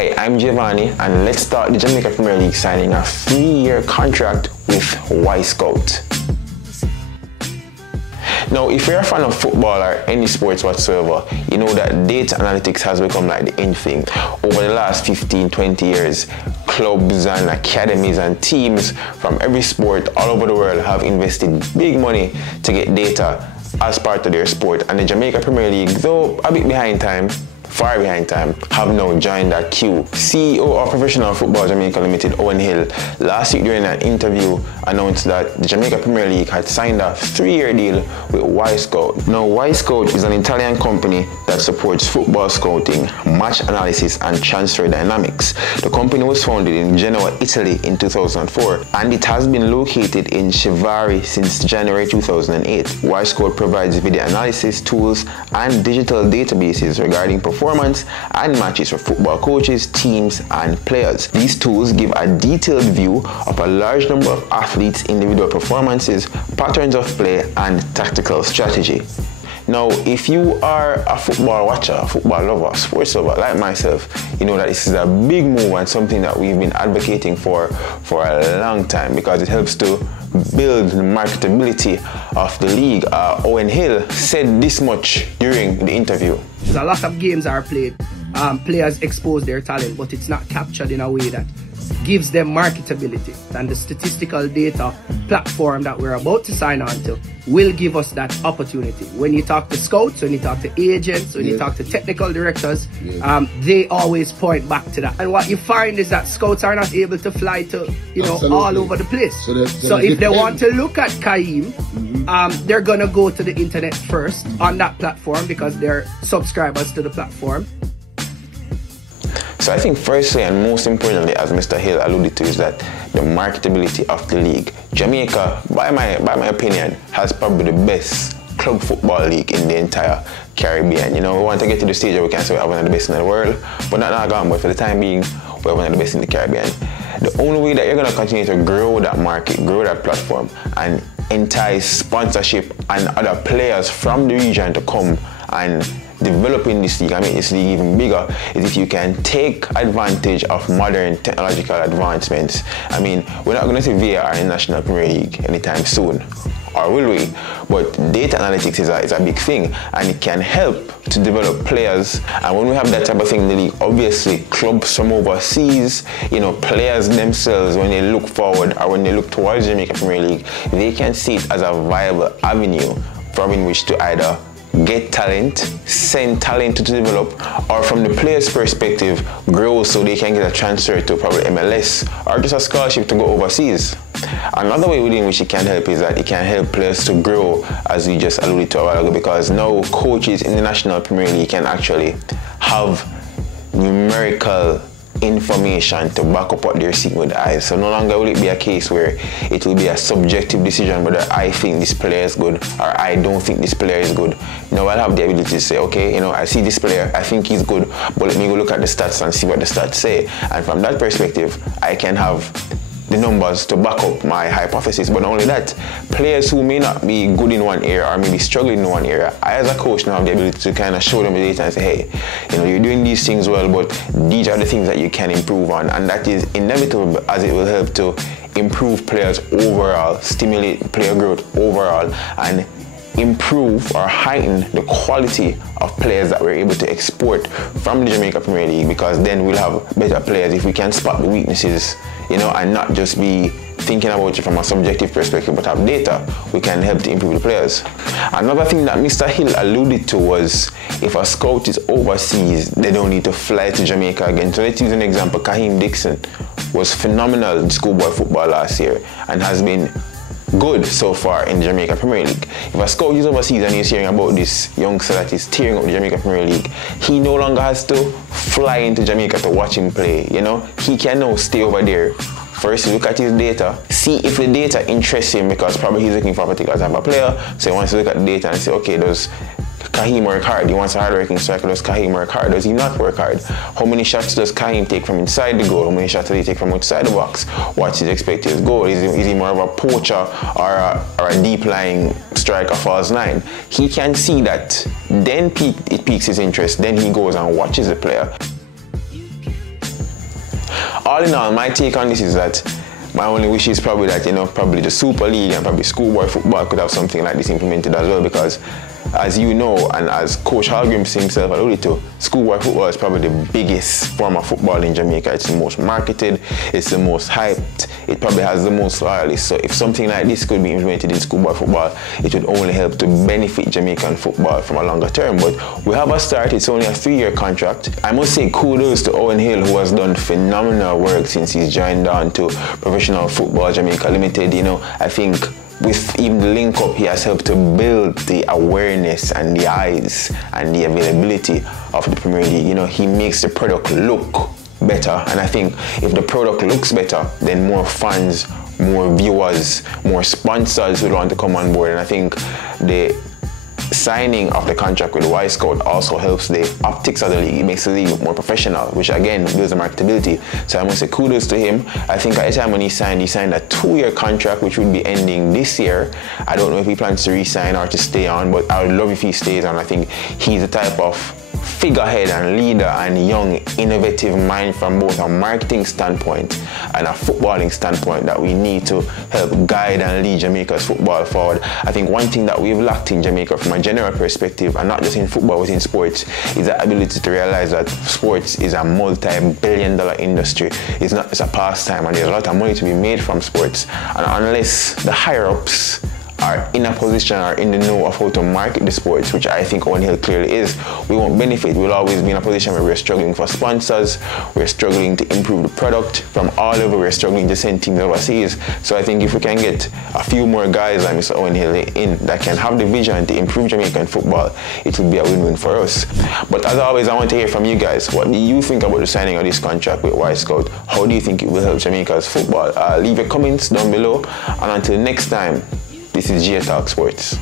Hi, I'm Giovanni, and let's start the Jamaica Premier League signing a 3-year contract with WYSCOUT. Now, if you're a fan of football or any sports whatsoever, you know that data analytics has become like the in thing. Over the last 15-20 years, clubs and academies and teams from every sport all over the world have invested big money to get data as part of their sport, and the Jamaica Premier League, though a bit behind time, far behind time, have now joined that queue. CEO of Professional Football Jamaica Limited, Owen Hill, last week during an interview announced that the Jamaica Premier League had signed a 3-year deal with WYSCOUT. Now, WYSCOUT is an Italian company that supports football scouting, match analysis, and transfer dynamics. The company was founded in Genoa, Italy in 2004, and it has been located in Chivari since January 2008. WYSCOUT provides video analysis tools and digital databases regarding performance and matches for football coaches, teams, and players. These tools give a detailed view of a large number of athletes' individual performances, patterns of play, and tactical strategy. Now, if you are a football watcher, a football lover, sports lover like myself, you know that this is a big move and something that we've been advocating for a long time, because it helps to build the marketability of the league. Owen Hill said this much during the interview. A lot of games are played, players expose their talent, but it's not captured in a way that gives them marketability. And the statistical data platform that we're about to sign on to will give us that opportunity. When you talk to scouts, when you talk to agents, when you talk to technical directors, they always point back to that. And what you find is that scouts are not able to fly to, all over the place. So if they want to look at Kaim, they're gonna go to the internet first on that platform because they're subscribers to the platform. So I think firstly and most importantly, as Mr. Hill alluded to, is that the marketability of the league. Jamaica, by my opinion, has probably the best club football league in the entire Caribbean. We want to get to the stage where we can say we have one of the best in the world, but not gone. But for the time being, we have one of the best in the Caribbean. The only way that you're going to continue to grow that market, grow that platform, and entice sponsorship and other players from the region to come and developing this league and make this league even bigger, is if you can take advantage of modern technological advancements. We're not going to see VAR in National Premier League anytime soon, or will we? But data analytics is a big thing, and it can help to develop players. And when we have that type of thing in the league, obviously clubs from overseas, players themselves, when they look forward or when they look towards the Jamaica Premier League, they can see it as a viable avenue from in which to either get talent, send talent to develop, or from the player's perspective, grow so they can get a transfer to probably MLS or just a scholarship to go overseas. Another way within which it can help is that it can help players to grow, as we just alluded to a while ago, because now coaches in the National Premier League can actually have numerical information to back up what they're seeing with the eyes. So no longer will it be a case where it will be a subjective decision whether I think this player is good or I don't think this player is good. I'll have the ability to say, okay, I see this player, I think he's good, but let me go look at the stats and see what the stats say. And from that perspective, I can have the numbers to back up my hypothesis. But not only that, players who may not be good in one area or maybe struggling in one area, I as a coach now have the ability to kind of show them the data and say, hey, you're doing these things well, but these are the things that you can improve on. And that is inevitable, as it will help to improve players overall, stimulate player growth overall, and improve or heighten the quality of players that we're able to export from the Jamaica Premier League, because then we'll have better players if we can spot the weaknesses, and not just be thinking about it from a subjective perspective, but have data. We can help to improve the players. Another thing that Mr. Hill alluded to was, if a scout is overseas, they don't need to fly to Jamaica again. So let's use an example. Kaheem Dixon was phenomenal in schoolboy football last year and has been good so far in the Jamaica Premier League. If a scout is overseas and he's hearing about this youngster that is tearing up the Jamaica Premier League, he no longer has to fly into Jamaica to watch him play. He can now stay over there. First, look at his data, see if the data interests him, because probably he's looking for a particular type of player. So he wants to look at the data and say, okay, does Kaheem work hard? He wants a hard-working striker. Does Kaheem work hard? Does he not work hard? How many shots does Kaheem take from inside the goal? How many shots does he take from outside the box? What's his expected goal? Is he more of a poacher or a deep-lying striker, false nine? He can see that. Then it piques his interest. Then he goes and watches the player. all in all, my take on this is that my only wish is probably that, you know, probably the Super League and probably schoolboy football could have something like this implemented as well, because as you know, and as Coach Hallgrims himself alluded to, schoolboy football is probably the biggest form of football in Jamaica. It's the most marketed, it's the most hyped, it probably has the most loyalists. So if something like this could be implemented in schoolboy football, it would only help to benefit Jamaican football from a longer term. But we have a start, it's only a 3-year contract. I must say kudos to Owen Hill, who has done phenomenal work since he's joined on to Professional Football Jamaica Limited. You know, I think with even the link up, he has helped to build the awareness and the eyes and the availability of the Premier League. You know, he makes the product look better, and I think if the product looks better, then more fans, more viewers, more sponsors will want to come on board. And I think the signing of the contract with WYSCOUT also helps the optics of the league. It makes the league look more professional, which again builds the marketability. So I must say kudos to him. I think at the time when he signed a 2-year contract, which would be ending this year. I don't know if he plans to re-sign or to stay on, but I would love if he stays on. I think he's the type of figurehead and leader and young innovative mind from both a marketing standpoint and a footballing standpoint that we need to help guide and lead Jamaica's football forward. I think one thing that we've lacked in Jamaica from a general perspective, and not just in football but in sports, is the ability to realize that sports is a multi-billion-dollar industry. It's not just a pastime, and there's a lot of money to be made from sports. And unless the higher-ups are in a position or in the know of how to market the sports, which I think Owen Hill clearly is, we won't benefit. We'll always be in a position where we're struggling for sponsors, we're struggling to improve the product from all over, we're struggling to send teams overseas. So I think if we can get a few more guys like Mr. Owen Hill in that can have the vision to improve Jamaican football, it will be a win-win for us. But as always, I want to hear from you guys. What do you think about the signing of this contract with WYSCOUT? How do you think it will help Jamaica's football? Leave your comments down below, and until next time, this is JPL Sports.